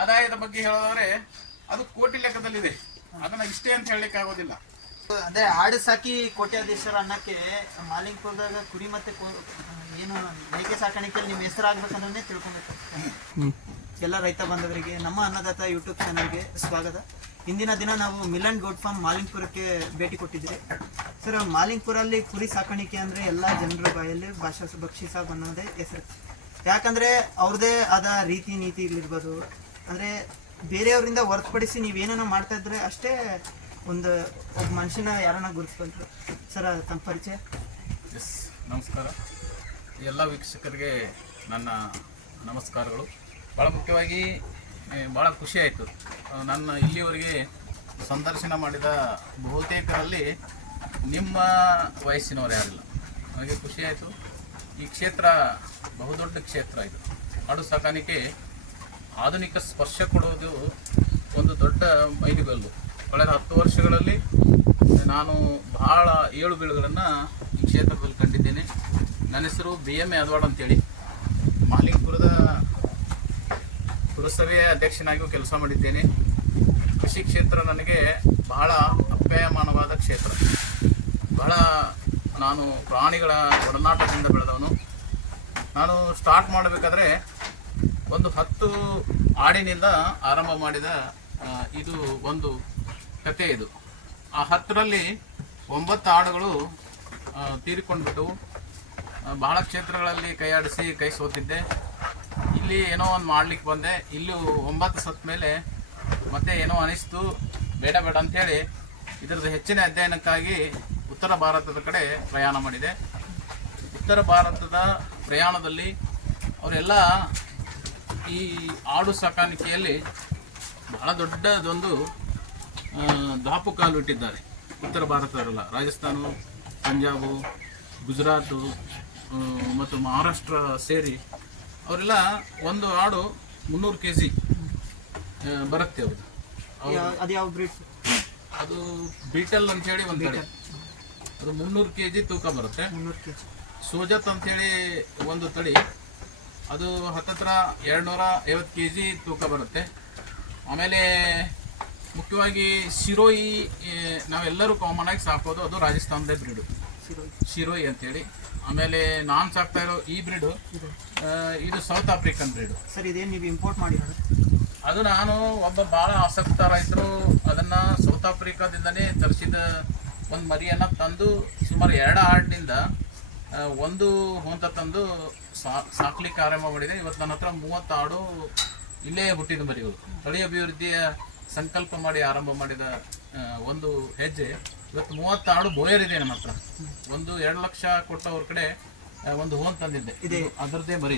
ಆದಾಯದ ಬಗ್ಗೆ ಹೇಳೋದಾದ್ರೆ ಅದು ಕೋಟಿ ಲೆಕ್ಕದಲ್ಲಿದೆ. ಅದನ್ನ ಇಷ್ಟೇ ಅಂತ ಹೇಳಲಿಕ್ಕೆ ಆಗೋದಿಲ್ಲ. ಅದೇ ಆಡು ಸಾಕಿ ಕೋಟ್ಯಾಧೀಶರ ಅನ್ನಕ್ಕೆ ಮಾಲಿಂಗ್ಪುರದಾಗ ಕುರಿ ಮತ್ತೆ ಏನು ಮೇಕೆ ಸಾಕಾಣಿಕೆಯಲ್ಲಿ ನಿಮ್ಮ ಹೆಸರಾಗಬೇಕಂದ್ರೆ ತಿಳ್ಕೊಬೇಕು. ಎಲ್ಲ ರೈತ ಬಾಂಧವರಿಗೆ ನಮ್ಮ ಅನ್ನದಾತ ಯೂಟ್ಯೂಬ್ ಚಾನಲ್ಗೆ ಸ್ವಾಗತ. ಇಂದಿನ ದಿನ ನಾವು ಮಿಲನ್ ಗೋಟ್ ಫಾರ್ಮ್ ಮಾಲಿಂಗ್ಪುರಕ್ಕೆ ಭೇಟಿ ಕೊಟ್ಟಿದ್ದೀರಿ. ಸರ್, ಮಾಲಿಂಗ್ಪುರಲ್ಲಿ ಕುರಿ ಸಾಕಾಣಿಕೆ ಅಂದರೆ ಎಲ್ಲ ಜನರ ಬಾಯಲ್ಲಿ ಭಕ್ಷಿ ಸಾಬ್ ಅನ್ನೋದೇ ಹೆಸರು. ಯಾಕಂದರೆ ಅವ್ರದ್ದೇ ಆದ ರೀತಿ ನೀತಿಗಳಿರ್ಬೋದು, ಅಂದರೆ ಬೇರೆಯವರಿಂದ ಹೊರತುಪಡಿಸಿ ನೀವೇನೇನೋ ಮಾಡ್ತಾ ಇದ್ರೆ ಅಷ್ಟೇ ಒಬ್ಬ ಮನುಷ್ಯನ ಯಾರನ್ನ ಗುರುತಿಸ್ಕೊಂಡ್ರು. ಸರ್, ತಮ್ಮ ಪರಿಚಯ. ಎಸ್, ನಮಸ್ಕಾರ. ಎಲ್ಲ ವೀಕ್ಷಕರಿಗೆ ನನ್ನ ನಮಸ್ಕಾರಗಳು. ಭಾಳ ಮುಖ್ಯವಾಗಿ ಭಾಳ ಖುಷಿ ಆಯಿತು. ನನ್ನ ಇಲ್ಲಿವರೆಗೆ ಸಂದರ್ಶನ ಮಾಡಿದ ಬಹುತೇಕರಲ್ಲಿ ನಿಮ್ಮ ವಯಸ್ಸಿನವರು ಯಾರಿಲ್ಲ. ನನಗೆ ಖುಷಿ ಆಯಿತು. ಈ ಕ್ಷೇತ್ರ ಬಹುದೊಡ್ಡ ಕ್ಷೇತ್ರ. ಇದು ಆಡು ಸಾಕಾಣಿಕೆ ಆಧುನಿಕ ಸ್ಪರ್ಶ ಕೊಡೋದು ಒಂದು ದೊಡ್ಡ ಮೈಲಿಗಲ್ಲು. ಕಳೆದ 10 ವರ್ಷಗಳಲ್ಲಿ ನಾನು ಬಹಳ ಏಳು ಬೀಳುಗಳನ್ನು ಈ ಕ್ಷೇತ್ರದಲ್ಲಿ ಕಂಡಿದ್ದೇನೆ. ನನ್ನ ಹೆಸರು BM ಯಾದವಾಡ್ ಅಂತೇಳಿ. ಮಾಲಿಂಗ್ಪುರದ ಪುರಸಭೆಯ ಅಧ್ಯಕ್ಷನಾಗಿಯೂ ಕೆಲಸ ಮಾಡಿದ್ದೇನೆ. ಕೃಷಿ ಕ್ಷೇತ್ರ ನನಗೆ ಬಹಳ ಅಪ್ಯಾಯಮಾನವಾದ ಕ್ಷೇತ್ರ. ಬಹಳ ನಾನು ಪ್ರಾಣಿಗಳ ಒಡನಾಟದಿಂದ ಬೆಳೆದವನು. ನಾನು ಸ್ಟಾರ್ಟ್ ಮಾಡಬೇಕಾದ್ರೆ ಒಂದು 10 ಆಡಿನಿಂದ ಆರಂಭ ಮಾಡಿದ ಇದು ಒಂದು ಕತೆ. ಇದು ಆ 10ರಲ್ಲಿ 9 ಆಡುಗಳು ತೀರಿಕೊಂಡ್ಬಿಟ್ಟವು. ಬಹಳ ಕ್ಷೇತ್ರಗಳಲ್ಲಿ ಕೈಯಾಡಿಸಿ ಕೈ ಸೋತಿದ್ದೆ. ಇಲ್ಲಿ ಏನೋ ಒಂದು ಮಾಡ್ಲಿಕ್ಕೆ ಬಂದೆ. ಇಲ್ಲೂ 9 ಸತ್ತ ಮೇಲೆ ಮತ್ತೆ ಏನೋ ಅನಿಸ್ತು, ಬೇಡ ಬೇಡ ಅಂಥೇಳಿ ಇದರದ್ದು ಹೆಚ್ಚಿನ ಅಧ್ಯಯನಕ್ಕಾಗಿ ಉತ್ತರ ಭಾರತದ ಕಡೆ ಪ್ರಯಾಣ ಮಾಡಿದೆ. ಉತ್ತರ ಭಾರತದ ಪ್ರಯಾಣದಲ್ಲಿ ಅವರೆಲ್ಲ ಈ ಆಡು ಸಾಕಾಣಿಕೆಯಲ್ಲಿ ಬಹಳ ದೊಡ್ಡದೊಂದು ದಾಪು ಕಾಲು ಇಟ್ಟಿದ್ದಾರೆ. ಉತ್ತರ ಭಾರತದವರೆಲ್ಲ ರಾಜಸ್ಥಾನ, ಪಂಜಾಬು, ಗುಜರಾತು ಮತ್ತು ಮಹಾರಾಷ್ಟ್ರ ಸೇರಿ ಅವರೆಲ್ಲ ಒಂದು ಆಡು 300 kg ಬರುತ್ತೆ. ಅದು ಯಾವ ಬ್ರೀಡ್? ಅದು ಬೀಟಲ್ ಅಂಥೇಳಿ ಒಂದು ತಳಿ. ಅದು 300 kg ತೂಕ ಬರುತ್ತೆ. 300 kg. ಸೋಜತ್ ಅಂಥೇಳಿ ಒಂದು ತಳಿ, ಅದು ಹತ್ತತ್ರ 250 kg ತೂಕ ಬರುತ್ತೆ. ಆಮೇಲೆ ಮುಖ್ಯವಾಗಿ ಶಿರೋಯಿ ನಾವೆಲ್ಲರೂ ಕಾಮನ್ ಆಗಿ ಸಾಕೋದು, ಅದು ರಾಜಸ್ಥಾನದ ಬ್ರೀಡು, ಶಿರೋಯಿ ಅಂತೇಳಿ. ಆಮೇಲೆ ನಾನು ಸಾಕ್ತಾ ಇರೋ ಈ ಬ್ರೀಡು ಇದು ಸೌತ್ ಆಫ್ರಿಕನ್ ಬ್ರೀಡು. ಸರ್, ಇದೇನು ನೀವು ಇಂಪೋರ್ಟ್ ಮಾಡಿರೋದು? ಅದು ನಾನು ಒಬ್ಬ ಭಾಳ ಆಸಕ್ತ ರೈತರು ಅದನ್ನು ಸೌತ್ ಆಫ್ರಿಕಾದಿಂದನೇ ತರಿಸಿದ ಒಂದು ಮರಿಯನ್ನು ತಂದು ಸುಮಾರು 2 ಆಡಿನಿಂದ ಒಂದು ಹೊಂತ ತಂದು ಸಾಕ್ಲಿಕ್ಕೆ ಆರಂಭ ಮಾಡಿದೆ. ಇವತ್ತು ನನ್ನ ಹತ್ರ 30 ಆಡು ಇಲ್ಲೇ ಹುಟ್ಟಿದ ಮರಿಗಳು. ತಳಿ ಅಭಿವೃದ್ಧಿಯ ಸಂಕಲ್ಪ ಮಾಡಿ ಆರಂಭ ಮಾಡಿದ ಒಂದು ಹೆಜ್ಜೆ. ಇವತ್ತು 30 ಆಡು ಬೋಯರ್ ಇದೆ ನಮ್ಮ ಹತ್ರ. ಒಂದು 2 ಲಕ್ಷ ಕೊಟ್ಟವ್ರ ಕಡೆ ಒಂದು ಹೋನ್ ತಂದಿದ್ದೆ. ಇದು ಅದರದ್ದೇ ಮರಿ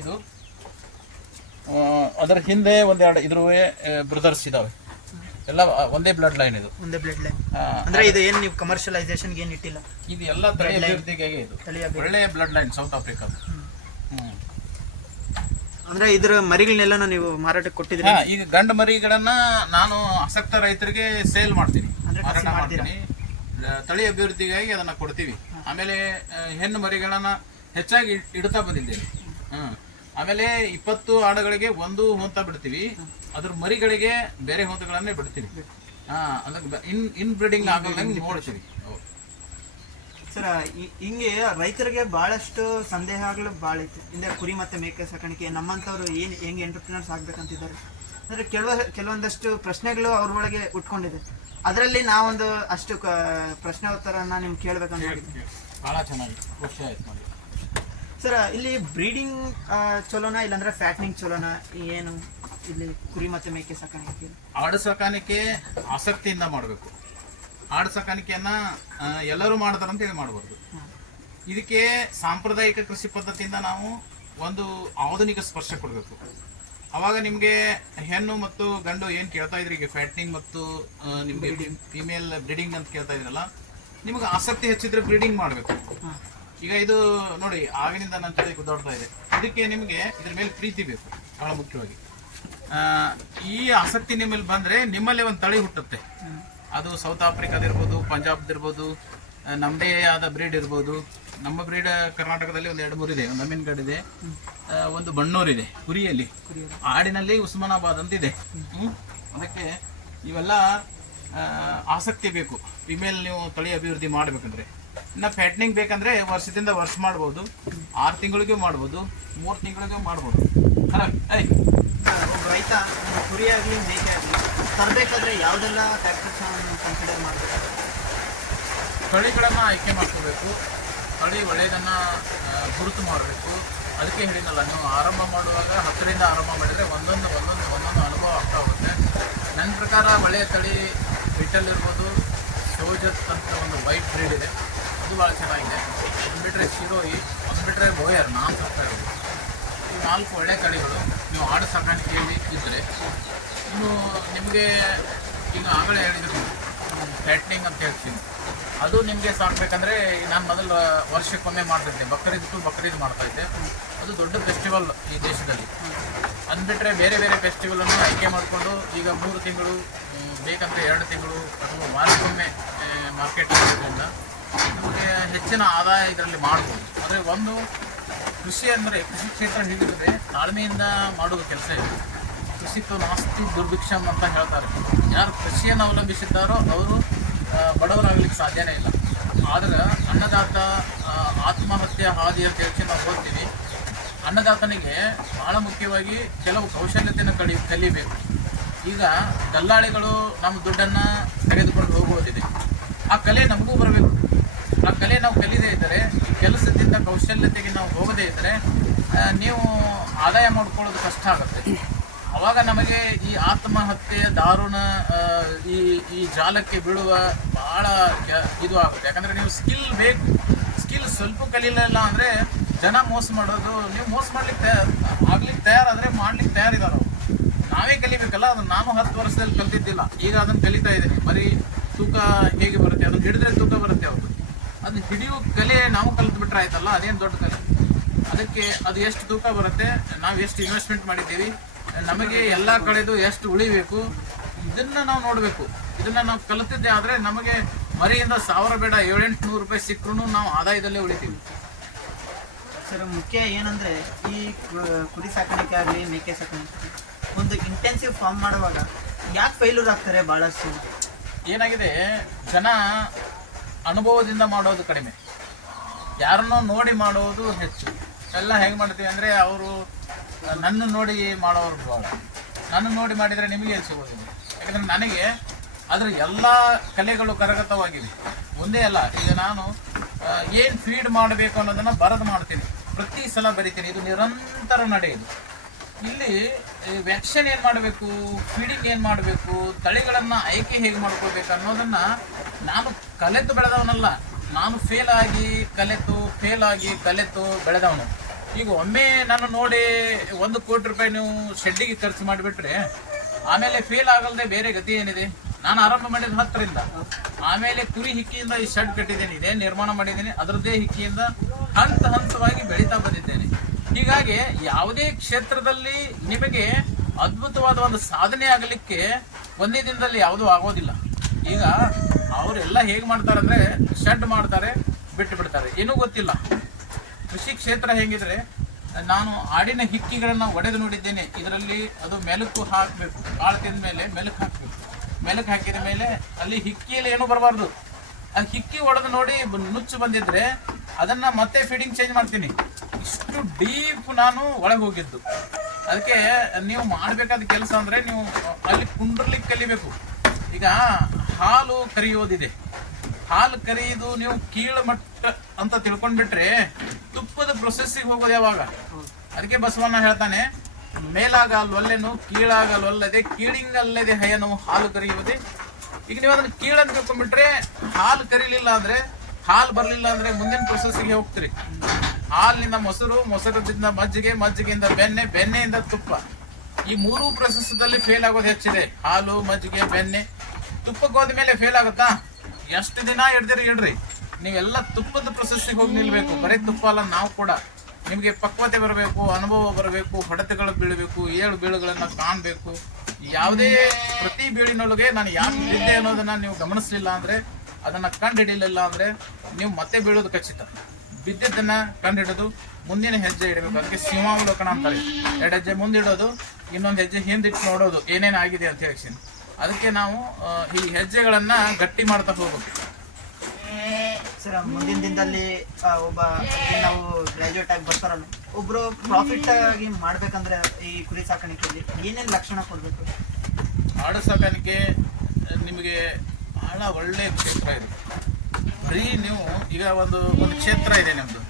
ಇದು. ಅದರ ಹಿಂದೆ ಒಂದೆರಡು ಇದ್ರ ಬ್ರದರ್ಸ್ ಇದಾವೆ. ಎಲ್ಲ ಒಂದೇ ಬ್ಲಡ್ ಲೈನ್. ಇದು ಒಂದೇ ಬ್ಲಡ್ ಲೈನ್ ಅಂದ್ರೆ ಇದು ಏನು ನೀವು ಕಮರ್ಷಿಯಲೈಸೇಷನ್ಗೆ ಏನು ಇಟ್ಟಿಲ್ಲ? ಇದು ಎಲ್ಲ ತಳಿ ಅಭಿವೃದ್ಧಿಗೆ ಇದು ಒಳ್ಳೆಯ ಬ್ಲಡ್ ಲೈನ್ ಸೌತ್ ಆಫ್ರಿಕಾ. ಅಂದ್ರೆ ಇದ್ರ ಮರಿಗಳನ್ನೆಲ್ಲ ನೀವು ಮಾರಾಟಕ್ಕೆ ಕೊಟ್ಟಿದ್ರಿ? ಈಗ ಗಂಡು ಮರಿಗಳನ್ನ ನಾನು ಆಸಕ್ತ ರೈತರಿಗೆ ಸೇಲ್ ಮಾಡ್ತೀನಿ, ಮಾರಾಟ ಮಾಡ್ತೀನಿ. ತಳಿ ಅಭಿವೃದ್ಧಿಗಾಗಿ ಅದನ್ನ ಕೊಡ್ತೀವಿ. ಆಮೇಲೆ ಹೆಣ್ಣು ಮರಿಗಳನ್ನ ಹೆಚ್ಚಾಗಿ ಇಡ್ತಾ ಬಂದಿದ್ದೇವೆ. ಆಮೇಲೆ 20 ಆಡುಗಳಿಗೆ ಒಂದು ಹೊಂತ ಬಿಡ್ತೀವಿ. ಅದ್ರ ಮರಿಗಳಿಗೆ ಬೇರೆ ಹೊಂತಗಳನ್ನೇ ಬಿಡ್ತೀವಿ. ಅದಕ್ಕೆ ಇನ್ ಬ್ರೀಡಿಂಗ್ ಆಗದಂಗೆ ನೋಡ್ತೀವಿ. ಸರ್, ಹಿಂಗೆ ರೈತರಿಗೆ ಬಹಳಷ್ಟು ಸಂದೇಹಗಳು ಭಾಳ ಐತಿ. ಹಿಂದೆ ಕುರಿ ಮತ್ತು ಮೇಕೆ ಸಾಕಾಣಿಕೆ ನಮ್ಮಂಥವ್ರು ಹೆಂಗೆ ಎಂಟರ್ಪ್ರಿನರ್ಸ್ ಆಗ್ಬೇಕಂತಿದ್ದಾರೆ. ಅಂದರೆ ಕೆಲವೊಂದಷ್ಟು ಪ್ರಶ್ನೆಗಳು ಅವ್ರೊಳಗೆ ಉಟ್ಕೊಂಡಿದೆ. ಅದರಲ್ಲಿ ನಾವೊಂದು ಅಷ್ಟು ಪ್ರಶ್ನೆ ಉತ್ತರನ ನಿಮ್ಗೆ ಕೇಳಬೇಕಂತ ಹೇಳಿದ್ವಿ. ಭಾಳ ಚೆನ್ನಾಗಿ ಖುಷಿ ಆಯ್ತು ನೋಡಿ. ಸರ್, ಇಲ್ಲಿ ಬ್ರೀಡಿಂಗ್ ಚಲೋನಾ ಇಲ್ಲಾಂದ್ರೆ ಫ್ಯಾಟ್ನಿಂಗ್ ಚಲೋನಾ? ಏನು ಇಲ್ಲಿ ಕುರಿ ಮತ್ತು ಮೇಕೆ ಸಾಕಾಣಿಕೆ? ಆಡು ಸಾಕಾಣಿಕೆ ಆಸಕ್ತಿಯಿಂದ ಮಾಡಬೇಕು. ಆಡು ಸಾಕಾಣಿಕೆಯನ್ನ ಎಲ್ಲರೂ ಮಾಡ್ತಾರೆ ಅಂತ ಹೇಳಿ ಮಾಡಬಾರ್ದು. ಇದಕ್ಕೆ ಸಾಂಪ್ರದಾಯಿಕ ಕೃಷಿ ಪದ್ಧತಿಯಿಂದ ನಾವು ಒಂದು ಆಧುನಿಕ ಸ್ಪರ್ಶ ಕೊಡಬೇಕು. ಅವಾಗ ನಿಮಗೆ ಹೆಣ್ಣು ಮತ್ತು ಗಂಡು ಏನು ಕೇಳ್ತಾ ಇದ್ರಿ, ಈಗ ಫ್ಯಾಟ್ನಿಂಗ್ ಮತ್ತು ನಿಮಗೆ ಫಿಮೇಲ್ ಬ್ರೀಡಿಂಗ್ ಅಂತ ಕೇಳ್ತಾ ಇದ್ರಲ್ಲ, ನಿಮಗೆ ಆಸಕ್ತಿ ಹೆಚ್ಚಿದ್ರೆ ಬ್ರೀಡಿಂಗ್ ಮಾಡಬೇಕು. ಈಗ ಇದು ನೋಡಿ, ಆಗಿನಿಂದ ನನ್ನ ತಲೆ ಕುದ್ದಾಡ್ತಾ ಇದೆ. ಇದಕ್ಕೆ ನಿಮಗೆ ಇದ್ರ ಮೇಲೆ ಪ್ರೀತಿ ಬೇಕು ಬಹಳ ಮುಖ್ಯವಾಗಿ. ಈ ಆಸಕ್ತಿ ನಿಮ್ಮಲ್ಲಿ ಬಂದರೆ ನಿಮ್ಮಲ್ಲೇ ಒಂದು ತಳಿ ಹುಟ್ಟುತ್ತೆ. ಅದು ಸೌತ್ ಆಫ್ರಿಕಾದಿರ್ಬೋದು, ಪಂಜಾಬ್ದಿರ್ಬೋದು, ನಮ್ಮದೇ ಆದ ಬ್ರೀಡ್ ಇರ್ಬೋದು. ನಮ್ಮ ಬ್ರೀಡ್ ಕರ್ನಾಟಕದಲ್ಲಿ ಒಂದು 2-3 ಇದೆ. ಒಂದು ಅಮೀನ್ಗಢ ಇದೆ, ಒಂದು ಬಣ್ಣೂರು ಇದೆ ಕುರಿಯಲ್ಲಿ. ಆಡಿನಲ್ಲಿ ಉಸ್ಮಾನಾಬಾದ್ ಅಂತ ಇದೆ. ಅದಕ್ಕೆ ಇವೆಲ್ಲ ಆಸಕ್ತಿ ಬೇಕು. ಫಿಮೇಲ್ ನೀವು ತಳಿ ಅಭಿವೃದ್ಧಿ ಮಾಡಬೇಕಂದ್ರೆ. ಇನ್ನು ಫ್ಯಾಟ್ನಿಂಗ್ ಬೇಕಂದ್ರೆ ವರ್ಷದಿಂದ ವರ್ಷ ಮಾಡ್ಬೋದು, 6 ತಿಂಗಳಿಗೂ ಮಾಡ್ಬೋದು, 3 ತಿಂಗಳಿಗೂ ಮಾಡ್ಬೋದು. ಒಬ್ಬ ರೈತ ಕುರಿ ಆಗಲಿ ಮೇಕೆ ಆಗಲಿ ತರಬೇಕಾದ್ರೆ ಯಾವುದೆಲ್ಲ ಫ್ಯಾಕ್ಟರ್ಸ್ ಕನ್ಸಿಡರ್ ಮಾಡಬೇಕು? ತಳಿಗಳನ್ನು ಆಯ್ಕೆ ಮಾಡ್ಕೋಬೇಕು. ತಳಿ ಒಳ್ಳೆಯದನ್ನು ಗುರುತು ಮಾಡಬೇಕು. ಅದಕ್ಕೆ ಹೇಳಿದ್ನಲ್ಲ, ನೀವು ಆರಂಭ ಮಾಡುವಾಗ 10ರಿಂದ ಆರಂಭ ಮಾಡಿದರೆ ಒಂದೊಂದು ಅನುಭವ ಆಗ್ತಾ ಹೋಗುತ್ತೆ. ನನ್ನ ಪ್ರಕಾರ ಒಳ್ಳೆಯ ತಳಿ ಬಿಟ್ಟಲ್ ಇರ್ಬೋದು, ಸೋಜತ್ ಅಂತ ಒಂದು ವೈಟ್ ಬ್ರೀಡ್ ಇದೆ, ಅದು ಭಾಳ ಚೆನ್ನಾಗಿದೆ. ಒಂದು ಬಿಟ್ಟರೆ ಶಿರೋಯಿ, ಒಂದು ಬಿಟ್ಟರೆ ಬೋಯರ್, ನಾನು ಸಾಕ್ತಾ ಇರೋದು. ಈ 4 ಒಳ್ಳೆಯ ತಳಿಗಳು ನೀವು ಆಡು ಸಾಕಾಣಿಕೆಯಲ್ಲಿ ಇದ್ದರೆ, ಇನ್ನು ನಿಮಗೆ ಈಗ ಆಗಲೇ ಹೇಳಿದ್ರು ಫ್ಯಾಟ್ನಿಂಗ್ ಅಂತ ಹೇಳ್ತೀನಿ, ಅದು ನಿಮಗೆ ಸಾಕಬೇಕಂದ್ರೆ ನಾನು ಮೊದಲು ವರ್ಷಕ್ಕೊಮ್ಮೆ ಮಾಡ್ತಿದ್ದೆ. ಬಕ್ರೀದ್ ಮಾಡ್ತಾಯಿದ್ದೆ. ಅದು ದೊಡ್ಡ ಫೆಸ್ಟಿವಲ್ ಈ ದೇಶದಲ್ಲಿ. ಅಂದ್ಬಿಟ್ರೆ ಬೇರೆ ಬೇರೆ ಫೆಸ್ಟಿವಲನ್ನು ಆಯ್ಕೆ ಮಾಡಿಕೊಂಡು ಈಗ 3 ತಿಂಗಳು ಬೇಕಂದರೆ 2 ತಿಂಗಳು ಅಥವಾ ವಾರಕ್ಕೊಮ್ಮೆ ಮಾರ್ಕೆಟ್ ಮಾಡೋದ್ರಿಂದ ನಮಗೆ ಹೆಚ್ಚಿನ ಆದಾಯ ಇದರಲ್ಲಿ ಮಾಡ್ಬೋದು. ಆದರೆ ಒಂದು ಕೃಷಿ ಕ್ಷೇತ್ರ ಹೇಳಿದರೆ ತಾಳ್ಮೆಯಿಂದ ಮಾಡುವ ಕೆಲಸ ಇದೆ. ಕೃಷಿತು ನಾಸ್ತಿ ದುರ್ಭಿಕ್ಷಂ ಅಂತ ಹೇಳ್ತಾರೆ. ಯಾರು ಕೃಷಿಯನ್ನು ಅವಲಂಬಿಸಿದ್ದಾರೋ ಅವರು ಬಡವರಾಗಲಿಕ್ಕೆ ಸಾಧ್ಯನೇ ಇಲ್ಲ. ಆದರೆ ಅನ್ನದಾತ ಆತ್ಮಹತ್ಯೆ ಹಾದಿ ಅಂತ ಹೇಳಿ ನಾವು ಓದ್ತೀವಿ. ಅನ್ನದಾತನಿಗೆ ಭಾಳ ಮುಖ್ಯವಾಗಿ ಕೆಲವು ಕೌಶಲ್ಯತೆಯನ್ನು ಕಲಿಬೇಕು. ಈಗ ದಲ್ಲಾಳಿಗಳು ನಮ್ಮ ದುಡ್ಡನ್ನು ತೆಗೆದುಕೊಂಡು ಹೋಗುವುದಿದೆ. ಆ ಕಲೆ ನಮಗೂ ಬರಬೇಕು. ಆ ಕಲೆ ನಾವು ಕಲಿಯದೇ ಇದ್ದರೆ, ಈ ಕೆಲಸದಿಂದ ಕೌಶಲ್ಯತೆಗೆ ನಾವು ಹೋಗದೇ ಇದ್ದರೆ ನೀವು ಆದಾಯ ಮಾಡ್ಕೊಳ್ಳೋದು ಕಷ್ಟ ಆಗುತ್ತೆ. ಅವಾಗ ನಮಗೆ ಈ ಆತ್ಮಹತ್ಯೆಯ ದಾರುಣ ಈ ಜಾಲಕ್ಕೆ ಬೀಳುವ ಭಾಳ ಇದು ಆಗುತ್ತೆ. ಯಾಕಂದರೆ ನೀವು ಸ್ಕಿಲ್ ಸ್ವಲ್ಪ ಕಲೀಲಿಲ್ಲ ಅಂದರೆ ಜನ ಮೋಸ ಮಾಡೋದು. ನೀವು ಮೋಸ ಆಗ್ಲಿಕ್ಕೆ ತಯಾರಾದರೆ ಮಾಡ್ಲಿಕ್ಕೆ ತಯಾರಿದ್ದಾರೆ. ನಾವೇ ಕಲಿಬೇಕಲ್ಲ. ಅದು ನಾನು 10 ವರ್ಷದಲ್ಲಿ ಕಲ್ತಿದ್ದಿಲ್ಲ, ಈಗ ಅದನ್ನು ಕಲಿತಾ ಇದ್ದೀನಿ. ಬರೀ ತೂಕ ಹೇಗೆ ಬರುತ್ತೆ, ಅದನ್ನು ಹಿಡಿದ್ರೆ ತೂಕ ಬರುತ್ತೆ. ಅದನ್ನ ಹಿಡಿಯುವ ಕಲೆ ನಾವು ಕಲಿತ್ಬಿಟ್ರೆ ಆಯ್ತಲ್ಲ, ಅದೇನು ದೊಡ್ಡ ಕಲೆ. ಅದಕ್ಕೆ ಅದು ಎಷ್ಟು ತೂಕ ಬರುತ್ತೆ, ನಾವು ಎಷ್ಟು ಇನ್ವೆಸ್ಟ್ಮೆಂಟ್ ಮಾಡಿದ್ದೀವಿ, ನಮಗೆ ಎಲ್ಲ ಕಡೆದು ಎಷ್ಟು ಉಳಿಬೇಕು, ಇದನ್ನು ನಾವು ನೋಡಬೇಕು. ಇದನ್ನು ನಾವು ಕಲಿತಿದ್ದೆ ಆದರೆ ನಮಗೆ ಮರಿಯಿಂದ 1000 ಬೇಡ 700-800 ರೂಪಾಯಿ ಸಿಕ್ಕರೂ ನಾವು ಆದಾಯದಲ್ಲೇ ಉಳಿತೀವಿ. ಸರ್, ಮುಖ್ಯ ಏನಂದರೆ ಈ ಕುರಿ ಸಾಕಾಣಿಕೆ ಆಗಲಿ ಮೇಕೆ ಸಾಕಾಣಿಕೆ ಒಂದು ಇಂಟೆನ್ಸಿವ್ ಫಾರ್ಮ್ ಮಾಡುವಾಗ ಯಾಕೆ ಫೇಲ್ಯೂರ್ ಆಗ್ತಾರೆ? ಭಾಳಷ್ಟು ಏನಾಗಿದೆ, ಜನ ಅನುಭವದಿಂದ ಮಾಡೋದು ಕಡಿಮೆ, ಯಾರನ್ನೋ ನೋಡಿ ಮಾಡೋದು ಹೆಚ್ಚು. ಎಲ್ಲ ಹೆಂಗೆ ಮಾಡ್ತೀವಿ ಅಂದರೆ, ಅವರು ನನ್ನ ನೋಡಿ ಮಾಡೋರು ಭಾಳ. ನನ್ನ ನೋಡಿ ಮಾಡಿದರೆ ನಿಮಗೆ ಏನು ಸಿಗೋದಿಲ್ಲ. ಯಾಕಂದರೆ ನನಗೆ ಅದರ ಎಲ್ಲ ಕಲೆಗಳು ಕರಗತವಾಗಿವೆ. ಒಂದೇ ಅಲ್ಲ, ಈಗ ನಾನು ಏನು ಫೀಡ್ ಮಾಡಬೇಕು ಅನ್ನೋದನ್ನು ಬರೆದು ಮಾಡ್ತೀನಿ. ಪ್ರತಿ ಸಲ ಬರಿತೀನಿ. ಇದು ನಿರಂತರ ನಡೆಯುದು. ಇಲ್ಲಿ ವ್ಯಾಕ್ಸಿನ್ ಏನು ಮಾಡಬೇಕು, ಫೀಡಿಂಗ್ ಏನು ಮಾಡಬೇಕು, ತಳಿಗಳನ್ನು ಆಯ್ಕೆ ಹೇಗೆ ಮಾಡ್ಕೋಬೇಕು ಅನ್ನೋದನ್ನು ನಾನು ಕಲೆತು ಬೆಳೆದವನಲ್ಲ. ನಾನು ಫೇಲ್ ಆಗಿ ಕಲೆತು ಬೆಳೆದವನು. ಈಗ ಒಮ್ಮೆ ನಾನು ನೋಡಿ 1 ಕೋಟಿ ರೂಪಾಯಿ ನೀವು ಶೆಡ್ಡಿಗೆ ಖರ್ಚು ಮಾಡಿಬಿಟ್ರೆ ಆಮೇಲೆ ಫೇಲ್ ಆಗಲ್ಲದೆ ಬೇರೆ ಗತಿ ಏನಿದೆ? ನಾನು ಆರಂಭ ಮಾಡಿದ 10ರಿಂದ, ಆಮೇಲೆ ಕುರಿ ಹಿಕ್ಕಿಯಿಂದ ಈ ಶೆಡ್ ಕಟ್ಟಿದ್ದೇನೆ, ಇದೇ ನಿರ್ಮಾಣ ಮಾಡಿದ್ದೀನಿ. ಅದರದ್ದೇ ಹಿಕ್ಕಿಯಿಂದ ಹಂತವಾಗಿ ಬೆಳೀತಾ ಬಂದಿದ್ದೇನೆ. ಹೀಗಾಗಿ ಯಾವುದೇ ಕ್ಷೇತ್ರದಲ್ಲಿ ನಿಮಗೆ ಅದ್ಭುತವಾದ ಒಂದು ಸಾಧನೆ ಆಗಲಿಕ್ಕೆ ಒಂದೇ ದಿನದಲ್ಲಿ ಯಾವುದೂ ಆಗೋದಿಲ್ಲ. ಈಗ ಅವರೆಲ್ಲ ಹೇಗೆ ಮಾಡ್ತಾರೆ ಅಂದರೆ, ಶೆಡ್ ಮಾಡ್ತಾರೆ, ಬಿಟ್ಟು ಬಿಡ್ತಾರೆ, ಏನೂ ಗೊತ್ತಿಲ್ಲ. ಕೃಷಿ ಕ್ಷೇತ್ರ ಹೇಗಿದ್ರೆ, ನಾನು ಆಡಿನ ಹಿಕ್ಕಿಗಳನ್ನು ಒಡೆದು ನೋಡಿದ್ದೇನೆ. ಇದರಲ್ಲಿ ಅದು ಮೆಲುಕು ಹಾಕಬೇಕು, ಕಾಳು ತಿಂದ ಮೇಲೆ ಮೆಲುಕು ಹಾಕಬೇಕು. ಮೆಲುಕು ಹಾಕಿದ ಮೇಲೆ ಅಲ್ಲಿ ಹಿಕ್ಕಿಯಲ್ಲಿ ಏನೂ ಬರಬಾರ್ದು. ಅದು ಹಿಕ್ಕಿ ಒಡೆದು ನೋಡಿ ನುಚ್ಚು ಬಂದಿದ್ರೆ ಅದನ್ನು ಮತ್ತೆ ಫೀಡಿಂಗ್ ಚೇಂಜ್ ಮಾಡ್ತೀನಿ. ಇಷ್ಟು ಡೀಪ್ ನಾನು ಒಳಗೆ ಹೋಗಿದ್ದು. ಅದಕ್ಕೆ ನೀವು ಮಾಡಬೇಕಾದ ಕೆಲಸ ಅಂದರೆ, ನೀವು ಅಲ್ಲಿ ಕುಂಡ್ರಲಿಕ್ಕೆ ಕಲಿಬೇಕು. ಈಗ ಹಾಲು ಕರಿಯೋದಿದೆ, ಹಾಲು ಕರಿಯೋದು ನೀವು ಕೀಳು ಮಟ್ಟ ಅಂತ ತಿಳ್ಕೊಂಡ್ಬಿಟ್ರೆ ತುಪ್ಪದ ಪ್ರೊಸೆಸ್ಸಿಗೆ ಹೋಗೋದು ಯಾವಾಗ? ಅದಕ್ಕೆ ಬಸವಣ್ಣ ಹೇಳ್ತಾನೆ, ಮೇಲಾಗಲ್ಲೊಲ್ಲೆನು ಕೀಳಾಗಲ್ಲೊಲ್ಲದೆ ಕೀಳಿಂಗಲ್ಲದೆ ಹಯನು ಹಾಲು ಕರಿಯುವುದೇ. ಈಗ ನೀವು ಅದನ್ನು ಕೀಳಂತ ತಿಳ್ಕೊಂಡ್ಬಿಟ್ರೆ, ಹಾಲು ಕರೀಲಿಲ್ಲ ಅಂದರೆ, ಹಾಲು ಬರಲಿಲ್ಲ ಅಂದರೆ ಮುಂದಿನ ಪ್ರೊಸೆಸ್ಸಿಗೆ ಹೋಗ್ತೀರಿ. ಹಾಲಿನಿಂದ ಮೊಸರದಿಂದ ಮಜ್ಜಿಗೆಯಿಂದ ಬೆಣ್ಣೆಯಿಂದ ತುಪ್ಪ. ಈ 3 ಪ್ರೊಸೆಸ್ದಲ್ಲಿ ಫೇಲ್ ಆಗೋದು ಹೆಚ್ಚಿದೆ. ಹಾಲು, ಮಜ್ಜಿಗೆ, ಬೆಣ್ಣೆ. ತುಪ್ಪಕ್ಕೆ ಹೋದ ಮೇಲೆ ಫೇಲ್ ಆಗುತ್ತಾ? ಎಷ್ಟು ದಿನ ಇಡ್ರಿ, ನೀವೆಲ್ಲ ತುಪ್ಪದ ಪ್ರೊಸೆಸ್ಸಿಗೆ ಹೋಗಿ ನಿಲ್ಬೇಕು. ಬರೀ ತುಪ್ಪ ಅಲ್ಲ, ನಾವು ಕೂಡ ನಿಮಗೆ ಪಕ್ವತೆ ಬರಬೇಕು, ಅನುಭವ ಬರಬೇಕು, ಹೊಡೆತಗಳು ಬೀಳಬೇಕು, 7 ಬೀಳುಗಳನ್ನು ಕಾಣಬೇಕು. ಯಾವುದೇ ಪ್ರತಿ ಬೀಳಿನೊಳಗೆ ನಾನು ಯಾಕೆ ಬಿದ್ದೆ ಅನ್ನೋದನ್ನು ನೀವು ಗಮನಿಸಲಿಲ್ಲ ಅಂದರೆ, ಅದನ್ನು ಕಂಡು ಹಿಡಿಲಿಲ್ಲ ಅಂದರೆ ನೀವು ಮತ್ತೆ ಬೀಳೋದು ಖಚಿತ. ಬಿದ್ದಿದ್ದನ್ನ ಕಂಡು ಹಿಡಿದು ಮುಂದಿನ ಹೆಜ್ಜೆ ಇಡಬೇಕು. ಅದಕ್ಕೆ ಸಿಂಹಾವಲೋಕನ ಅಂತಾರೆ. 2 ಹೆಜ್ಜೆ ಮುಂದಿಡೋದು, ಇನ್ನೊಂದು ಹೆಜ್ಜೆ ಹಿಂದಿಟ್ಟು ನೋಡೋದು ಏನೇನು ಆಗಿದೆ ಅಂತ ಹೇಳಿ. ಅದಕ್ಕೆ ನಾವು ಈ ಹೆಜ್ಜೆಗಳನ್ನ ಗಟ್ಟಿ ಮಾಡ್ತಾ ಹೋಗ್ಬೇಕು. ಸರ್ ಮುಂದಿನ ದಿನದಲ್ಲಿ ಒಬ್ಬ ನಾವು ಗ್ರಾಜುಯೇಟ್ ಆಗಿ ಬರ್ತಾರಲ್ಲ, ಒಬ್ರು ಪ್ರಾಫಿಟ್ ಆಗಿ ಮಾಡ್ಬೇಕಂದ್ರೆ ಈ ಕುರಿ ಸಾಕಾಣಿಕೆಯಲ್ಲಿ ಏನೇನು ಲಕ್ಷಣ ಕೊಡ್ಬೇಕು? ಆಡು ಸಾಕಾಣಿಕೆ ನಿಮಗೆ ಬಹಳ ಒಳ್ಳೆ ಕ್ಷೇತ್ರ ಇದೆ. ಬರೀ ನೀವು ಈಗ ಒಂದು ಕ್ಷೇತ್ರ ಇದೆ ನಿಮ್ಮದು,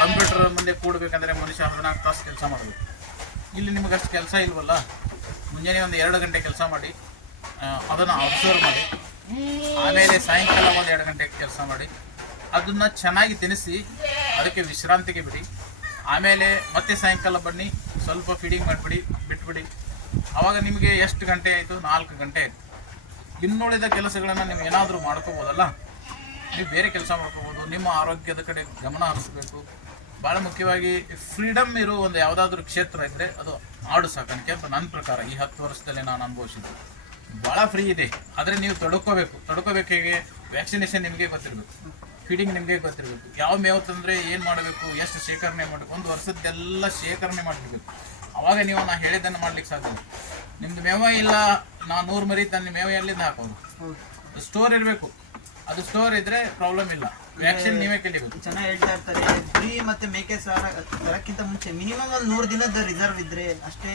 ಕಂಪ್ಯೂಟರ್ ಮುಂದೆ ಕೂಡಬೇಕಂದ್ರೆ ಮನುಷ್ಯ 14 ತಾಸು ಕೆಲಸ ಮಾಡಬೇಕು. ಇಲ್ಲಿ ನಿಮಗೆ ಅಷ್ಟು ಕೆಲಸ ಇಲ್ವಲ್ಲ. ಮುಂಜಾನೆ ಒಂದು 2 ಗಂಟೆ ಕೆಲಸ ಮಾಡಿ ಅದನ್ನು ಅಬ್ಸರ್ವ್ ಮಾಡಿ, ಆಮೇಲೆ ಸಾಯಂಕಾಲ ಒಂದು 2 ಗಂಟೆ ಕೆಲಸ ಮಾಡಿ ಅದನ್ನು ಚೆನ್ನಾಗಿ ತಿನ್ನಿಸಿ ಅದಕ್ಕೆ ವಿಶ್ರಾಂತಿಗೆ ಬಿಡಿ. ಆಮೇಲೆ ಮತ್ತೆ ಸಾಯಂಕಾಲ ಬನ್ನಿ, ಸ್ವಲ್ಪ ಫೀಡಿಂಗ್ ಮಾಡಿಬಿಡಿ, ಬಿಟ್ಬಿಡಿ. ಆವಾಗ ನಿಮಗೆ ಎಷ್ಟು ಗಂಟೆ ಆಯಿತು? 4 ಗಂಟೆ ಆಯಿತು. ಇನ್ನುಳಿದ ಕೆಲಸಗಳನ್ನು ನೀವು ಏನಾದರೂ ಮಾಡ್ಕೋಬೋದಲ್ಲ. ನೀವು ಬೇರೆ ಕೆಲಸ ಮಾಡ್ಕೋಬೋದು. ನಿಮ್ಮ ಆರೋಗ್ಯದ ಕಡೆ ಗಮನ ಹರಿಸಬೇಕು. ಭಾಳ ಮುಖ್ಯವಾಗಿ ಫ್ರೀಡಮ್ ಇರೋ ಒಂದು ಯಾವುದಾದ್ರೂ ಕ್ಷೇತ್ರ ಇದ್ದರೆ ಅದು ಆಡು ಸಾಕಾಣಿಕೆ ಅಂತ ನನ್ನ ಪ್ರಕಾರ. ಈ 10 ವರ್ಷದಲ್ಲಿ ನಾನು ಅನುಭವಿಸಿದ್ದು ಭಾಳ ಫ್ರೀ ಇದೆ. ಆದರೆ ನೀವು ತಡ್ಕೋಬೇಕು ಹೇಗೆ? ವ್ಯಾಕ್ಸಿನೇಷನ್ ನಿಮಗೆ ಗೊತ್ತಿರಬೇಕು, ಫೀಡಿಂಗ್ ನಿಮಗೆ ಗೊತ್ತಿರಬೇಕು, ಯಾವ ಮೇವು ತಂದರೆ ಏನು ಮಾಡಬೇಕು, ಎಷ್ಟು ಶೇಖರಣೆ ಮಾಡಬೇಕು, ಒಂದು ವರ್ಷದ್ದೆಲ್ಲ ಶೇಖರಣೆ ಮಾಡಿರ್ಬೇಕು. ಆವಾಗ ನೀವು ನಾ ಹೇಳಿದ್ದನ್ನು ಮಾಡ್ಲಿಕ್ಕೆ ಸಾಧ್ಯ. ನಿಮ್ದು ಮೇವ ಇಲ್ಲ, ನಾ 100 ಮರಿ ತಂದು ಮೇವ ಎಲ್ಲಿಂದ ಹಾಕೋದು? ಸ್ಟೋರ್ ಇರಬೇಕು. ಅದು ಸ್ಟೋರ್ ಇದ್ರೆ ಪ್ರಾಬ್ಲಮ್ ಇಲ್ಲ. ವ್ಯಾಕ್ಸಿನ್ ನೀವೇ ಕಲಿಬೇಕು. ಚೆನ್ನಾಗಿ ಹೇಳ್ತಾ ಇರ್ತಾರೆ, ಕುರಿ ಮತ್ತೆ ಮೇಕೆ ತರಕ್ಕಿಂತ ಮುಂಚೆ ಮಿನಿಮಮ್ ಒಂದು 100 ದಿನದ ರಿಸರ್ವ್ ಇದ್ರೆ ಅಷ್ಟೇ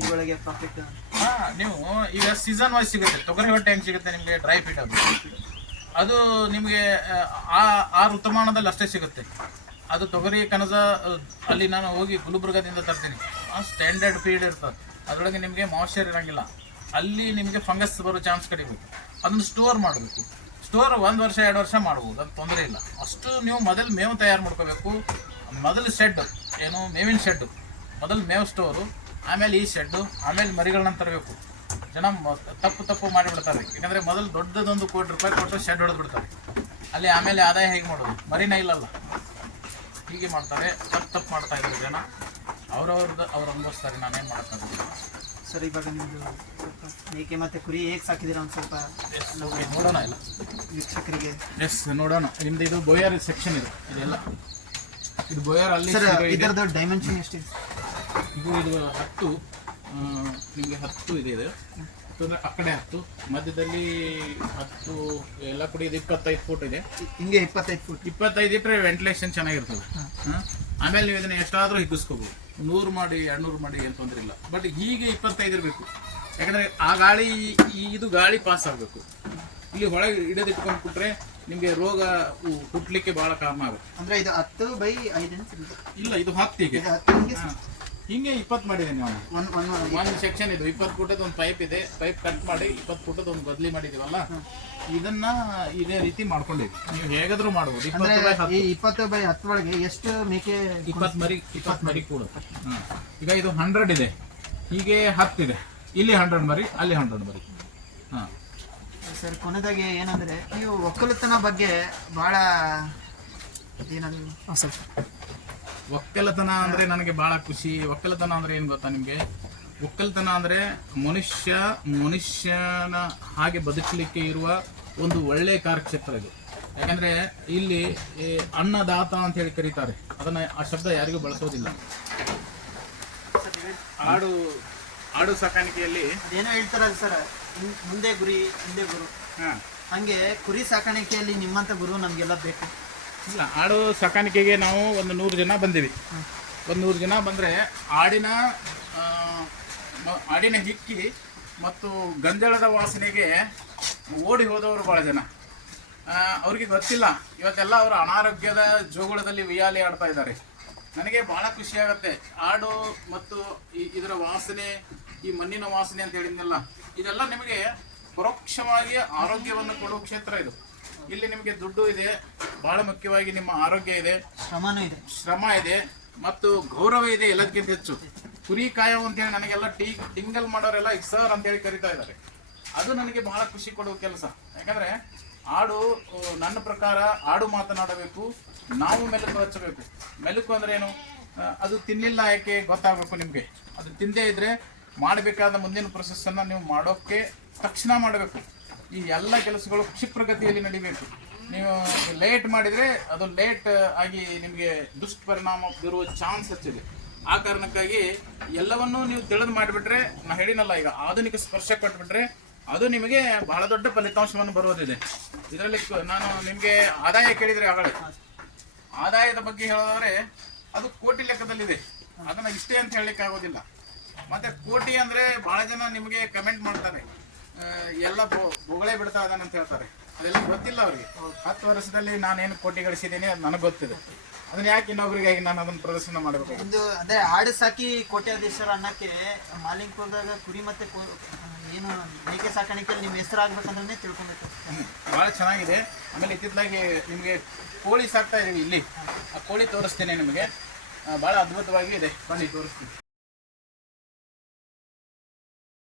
ಇದ್ರೊಳಗೆ ಪ್ರಾಫಿಟ್. ನೀವು ಈಗ ಸೀಸನ್ ವೈಸ್ ಸಿಗುತ್ತೆ. ತೊಗರಿ ಹೊಟ್ಟೆ ಹೆಂಗೆ ಸಿಗುತ್ತೆ ನಿಮಗೆ? ಡ್ರೈ ಫೀಡ್ ಅದು ನಿಮಗೆ ಆ ಋತುಮಾನದಲ್ಲಿ ಅಷ್ಟೇ ಸಿಗುತ್ತೆ. ಅದು ತೊಗರಿ ಕನಸ ಅಲ್ಲಿ ನಾನು ಹೋಗಿ ಗುಲ್ಬರ್ಗದಿಂದ ತರ್ತೀನಿ. ಸ್ಟ್ಯಾಂಡರ್ಡ್ ಫೀಡ್ ಇರ್ತದೆ, ಅದರೊಳಗೆ ನಿಮಗೆ ಮಾಯ್ಶ್ಚರ್ ಇರೋಂಗಿಲ್ಲ. ಅಲ್ಲಿ ನಿಮಗೆ ಫಂಗಸ್ ಬರೋ ಚಾನ್ಸ್ ಕಡಿಬೇಕು. ಅದನ್ನು ಸ್ಟೋರ್ ಮಾಡಬೇಕು. ಸ್ಟೋರ್ 1 ವರ್ಷ 2 ವರ್ಷ ಮಾಡ್ಬೋದು, ಅದು ತೊಂದರೆ ಇಲ್ಲ. ಅಷ್ಟು ನೀವು ಮೊದಲು ಮೇವು ತಯಾರು ಮಾಡ್ಕೋಬೇಕು. ಮೊದಲು ಶೆಡ್, ಏನು ಮೇವಿನ ಶೆಡ್ಡು, ಮೊದಲು ಮೇವು ಸ್ಟೋರು, ಆಮೇಲೆ ಈ ಶೆಡ್ಡು, ಆಮೇಲೆ ಮರಿಗಳನ್ನ ತರಬೇಕು. ಜನ ತಪ್ಪು ಮಾಡಿಬಿಡ್ತಾರೆ. ಯಾಕಂದರೆ ಮೊದಲು ದೊಡ್ಡದೊಂದು ₹1 ಕೋಟಿ ಕೊಟ್ಟು ಶೆಡ್ ಹೊಡೆದು ಬಿಡ್ತಾರೆ. ಅಲ್ಲಿ ಆಮೇಲೆ ಆದಾಯ ಹೇಗೆ ಮಾಡೋದು? ಮರಿನ ಇಲ್ಲಲ್ಲ, ಹೀಗೆ ಮಾಡ್ತಾರೆ. ತಪ್ಪು ಮಾಡ್ತಾ ಇದ್ದಾರೆ ಜನ. ಅವ್ರು ಅನುಭವಿಸ್ತಾರೆ. ನಾನೇನು ಮಾಡೋಕ್ಕಾಗಲ್ಲ. ಸರ್ ಇವಾಗ ನಿಮ್ಮದು ಮೇಕೆ ಮತ್ತು ಕುರಿ ಹೇಗೆ ಸಾಕಿದ್ದೀರಾ ಒಂದು ಸ್ವಲ್ಪ ನೋಡೋಣ ಇಲ್ಲ ವೀಕ್ಷಕರಿಗೆ? ನೋಡೋಣ. ನಿಮ್ದು ಇದು ಬೋಯರ್ ಸೆಕ್ಷನ್ ಇದೆ, ಇದೆಲ್ಲ ಇದು ಬೋಯರ್. ಅಲ್ಲಿ ಇದರದ್ದು ಡೈಮೆನ್ಷನ್ ಎಷ್ಟಿದೆ? ಇದು 10, ನಿಮಗೆ 10 ಇದೆ. ಅಂದರೆ ಆ ಕಡೆ 10, ಮಧ್ಯದಲ್ಲಿ 10, ಎಲ್ಲ ಕೂಡ ಇದು 25 ಫೂಟ್ ಇದೆ. ಹಿಂಗೆ 25 ಫೂಟ್. 25 ಇಟ್ಟರೆ ವೆಂಟಿಲೇಷನ್ ಚೆನ್ನಾಗಿರ್ತದೆ. ಆಮೇಲೆ ನೀವು ಇದನ್ನು ಎಷ್ಟಾದರೂ ಹಿಗ್ಗಿಸ್ಕೋಬೋದು. 100 ಮಾಡಿ 200 ಮಾಡಿ ಏನು ತೊಂದರೆ ಇಲ್ಲ. ಬಟ್ ಹೀಗೆ 25 ಇರಬೇಕು. ಯಾಕಂದರೆ ಆ ಗಾಳಿ, ಇದು ಗಾಳಿ ಪಾಸ್ ಆಗಬೇಕು. ಇಲ್ಲಿ ಒಳಗೆ ಹಿಡಿದಿಟ್ಕೊಂಡು ಬಿಟ್ರೆ ನಿಮಗೆ ರೋಗ ಹುಟ್ಟಲಿಕ್ಕೆ ಭಾಳ ಕಾರಣ ಆಗುತ್ತೆ. ಅಂದರೆ ಇದು 10/5 ಇಲ್ಲ, ಇದು 10 ಹಿಂಗೆ 20 ಮಾಡಿದ್ದೀನಿ ನಾನು. ಒಂದು ಸೆಕ್ಷನ್ ಇದು 20 ಫೂಟದ ಒಂದು ಪೈಪ್ ಇದೆ. ಪೈಪ್ ಕಟ್ ಮಾಡಿ 20 ಫೂಟದ ಒಂದು ಬದಲಿ ಮಾಡಿದೀವಲ್ಲ, ಇದನ್ನ ಇದೇ ರೀತಿ ಮಾಡ್ಕೊಂಡಿವಿ. ನೀವು ಹೇಗಾದ್ರೂ ಮಾಡ್ಬೋದು. 20/10 ಒಳಗೆ ಎಷ್ಟು ಮೇಕೆ? 20 ಮರಿ ಕೂಡ. ಈಗ ಇದು 100 ಇದೆ, ಹೀಗೆ 10 ಇದೆ. ಇಲ್ಲಿ 100 ಮರಿ, ಅಲ್ಲಿ 100 ಮರಿ. ಸರ್ ಕೊನೆದಾಗಿ ಏನಂದ್ರೆ, ನೀವು ಒಕ್ಕಲುತನ ಬಗ್ಗೆ ಬಹಳ ಏನಂದ್ರೆ ಸರ್, ಒಕ್ಕಲತನ ಅಂದರೆ ನನಗೆ ಭಾಳ ಖುಷಿ. ಒಕ್ಕಲತನ ಅಂದರೆ ಏನು ಗೊತ್ತಾ ನಿಮಗೆ? ಒಕ್ಕಲತನ ಅಂದರೆ ಮನುಷ್ಯನ ಹಾಗೆ ಬದುಕಲಿಕ್ಕೆ ಇರುವ ಒಂದು ಒಳ್ಳೆಯ ಕಾರ್ಯಕ್ಷೇತ್ರ ಇದು. ಯಾಕಂದರೆ ಇಲ್ಲಿ ಅನ್ನದಾತ ಅಂತ ಹೇಳಿ ಕರೀತಾರೆ. ಅದನ್ನು ಆ ಶಬ್ದ ಯಾರಿಗೂ ಬಳಸೋದಿಲ್ಲ. ಆಡು ಸಾಕಾಣಿಕೆಯಲ್ಲಿ ಅದೇನೋ ಹೇಳ್ತಾರಲ್ಲ ಸರ್, ಮುಂದೆ ಗುರಿ ಹಿಂದೆ ಗುರು. ಹಂಗೆ ಕುರಿ ಸಾಕಾಣಿಕೆಯಲ್ಲಿ ನಿಮ್ಮಂಥ ಗುರು ನಮಗೆಲ್ಲ ಬೇಕು. ಇಲ್ಲ, ಆಡು ಸಾಕಾಣಿಕೆಗೆ ನಾವು ಒಂದು 100 ಜನ ಬಂದೀವಿ. ಒಂದು 100 ಜನ ಬಂದರೆ ಆಡಿನ ಹಿಕ್ಕಿ ಮತ್ತು ಗಂಜಳದ ವಾಸನೆಗೆ ಓಡಿ ಹೋದವರು ಭಾಳ ಜನ. ಅವ್ರಿಗೆ ಗೊತ್ತಿಲ್ಲ, ಇವತ್ತೆಲ್ಲ ಅವರು ಅನಾರೋಗ್ಯದ ಜೋಗುಳದಲ್ಲಿ ಉಯ್ಯಾಲೆ ಆಡ್ತಾ ಇದ್ದಾರೆ. ನನಗೆ ಭಾಳ ಖುಷಿಯಾಗುತ್ತೆ. ಆಡು ಮತ್ತು ಇದರ ವಾಸನೆ, ಈ ಮಣ್ಣಿನ ವಾಸನೆ ಅಂತ ಹೇಳಿದ್ನಲ್ಲ, ಇದೆಲ್ಲ ನಿಮಗೆ ಪರೋಕ್ಷವಾಗಿ ಆರೋಗ್ಯವನ್ನು ಕೊಡುವ ಕ್ಷೇತ್ರ ಇದು. ಇಲ್ಲಿ ನಿಮಗೆ ದುಡ್ಡು ಇದೆ, ಭಾಳ ಮುಖ್ಯವಾಗಿ ನಿಮ್ಮ ಆರೋಗ್ಯ ಇದೆ, ಶ್ರಮ ಇದೆ ಮತ್ತು ಗೌರವ ಇದೆ. ಎಲ್ಲದಕ್ಕಿಂತ ಹೆಚ್ಚು ಕುರಿ ಕಾಯೋ ಅಂತೇಳಿ ನನಗೆಲ್ಲ ಟಿಂಗಲ್ ಮಾಡೋರೆಲ್ಲ ಈಗ ಸರ್ ಅಂತೇಳಿ ಕರಿತಾ ಇದ್ದಾರೆ. ಅದು ನನಗೆ ಬಹಳ ಖುಷಿ ಕೊಡುವ ಕೆಲಸ. ಯಾಕಂದರೆ ಆಡು, ನನ್ನ ಪ್ರಕಾರ ಆಡು ಮಾತನಾಡಬೇಕು, ನಾವು ಮೆಲುಕು ಹಚ್ಚಬೇಕು. ಮೆಲುಕು ಅಂದರೆ ಏನು? ಅದು ತಿನ್ನಿಲ್ಲ ಯಾಕೆ ಗೊತ್ತಾಗಬೇಕು ನಿಮಗೆ. ಅದು ತಿಂದೇ ಇದ್ದರೆ ಮಾಡಬೇಕಾದ ಮುಂದಿನ ಪ್ರೊಸೆಸ್ಸನ್ನು ನೀವು ಮಾಡೋಕ್ಕೆ ತಕ್ಷಣ ಮಾಡಬೇಕು. ಈ ಎಲ್ಲ ಕೆಲಸಗಳು ಕ್ಷಿಪ್ರಗತಿಯಲ್ಲಿ ನಡಿಬೇಕು. ನೀವು ಲೇಟ್ ಮಾಡಿದರೆ ಅದು ಲೇಟ್ ಆಗಿ ನಿಮಗೆ ದುಷ್ಪರಿಣಾಮ ಬೀರುವ ಚಾನ್ಸ್ ಹೆಚ್ಚಿದೆ. ಆ ಕಾರಣಕ್ಕಾಗಿ ಎಲ್ಲವನ್ನೂ ನೀವು ತಿಳಿದು ಮಾಡಿಬಿಟ್ರೆ, ನಾ ಹೇಳಿನಲ್ಲ ಈಗ ಆಧುನಿಕ ಸ್ಪರ್ಶ ಕೊಟ್ಬಿಟ್ರೆ ಅದು ನಿಮಗೆ ಬಹಳ ದೊಡ್ಡ ಫಲಿತಾಂಶವನ್ನು ಬರುವುದಿದೆ. ಇದರಲ್ಲಿ ನಾನು ನಿಮಗೆ ಆದಾಯ ಕೇಳಿದರೆ ಆಗಲೇ ಆದಾಯದ ಬಗ್ಗೆ ಹೇಳೋದಾದ್ರೆ ಅದು ಕೋಟಿ ಲೆಕ್ಕದಲ್ಲಿದೆ. ಅದನ್ನ ಇಷ್ಟೇ ಅಂತ ಹೇಳಲಿಕ್ಕೆ ಆಗೋದಿಲ್ಲ. ಮತ್ತೆ ಕೋಟಿ ಅಂದ್ರೆ ಬಹಳ ಜನ ನಿಮಗೆ ಕಮೆಂಟ್ ಮಾಡ್ತಾರೆ, ಎಲ್ಲ ಬೊಗಳೆ ಬಿಡ್ತಾ ಇದ್ದಾನೆ ಅಂತ ಹೇಳ್ತಾರೆ. ಅದೆಲ್ಲ ಗೊತ್ತಿಲ್ಲ ಅವ್ರಿಗೆ. 10 ವರ್ಷದಲ್ಲಿ ನಾನೇನು ಕೋಟಿ ಗಳಿಸಿದ್ದೀನಿ ಅದು ನನಗೆ ಗೊತ್ತಿದೆ. ಅದನ್ನ ಯಾಕೆ ಇನ್ನೊಬ್ರಿಗಾಗಿ ನಾನು ಅದನ್ನ ಪ್ರದರ್ಶನ ಮಾಡಬೇಕು? ಒಂದು ಅದೇ ಆಡು ಸಾಕಿ ಕೋಟ್ಯಾಧೀಶರ ಅನ್ನಕ್ಕೆ ಮಾಲಿಂಗ್ಪುರದಾಗ ಕುರಿ ಮತ್ತೆ ಏನು ಮೇಕೆ ಸಾಕಾಣಿಕೆಯಲ್ಲಿ ನಿಮ್ಮ ಹೆಸರಾಗಬೇಕಂದ್ರೆ ತಿಳ್ಕೊಬೇಕು. ಭಾಳ ಚೆನ್ನಾಗಿದೆ. ಆಮೇಲೆ ಇತ್ತಿತ್ತಲಾಗಿ ನಿಮಗೆ ಕೋಳಿ ಸಾಕ್ತಾ ಇದೀವಿ ಇಲ್ಲಿ. ಆ ಕೋಳಿ ತೋರಿಸ್ತೇನೆ ನಿಮಗೆ. ಭಾಳ ಅದ್ಭುತವಾಗಿ ಇದೆ, ಬನ್ನಿ ತೋರಿಸ್ತೀನಿ.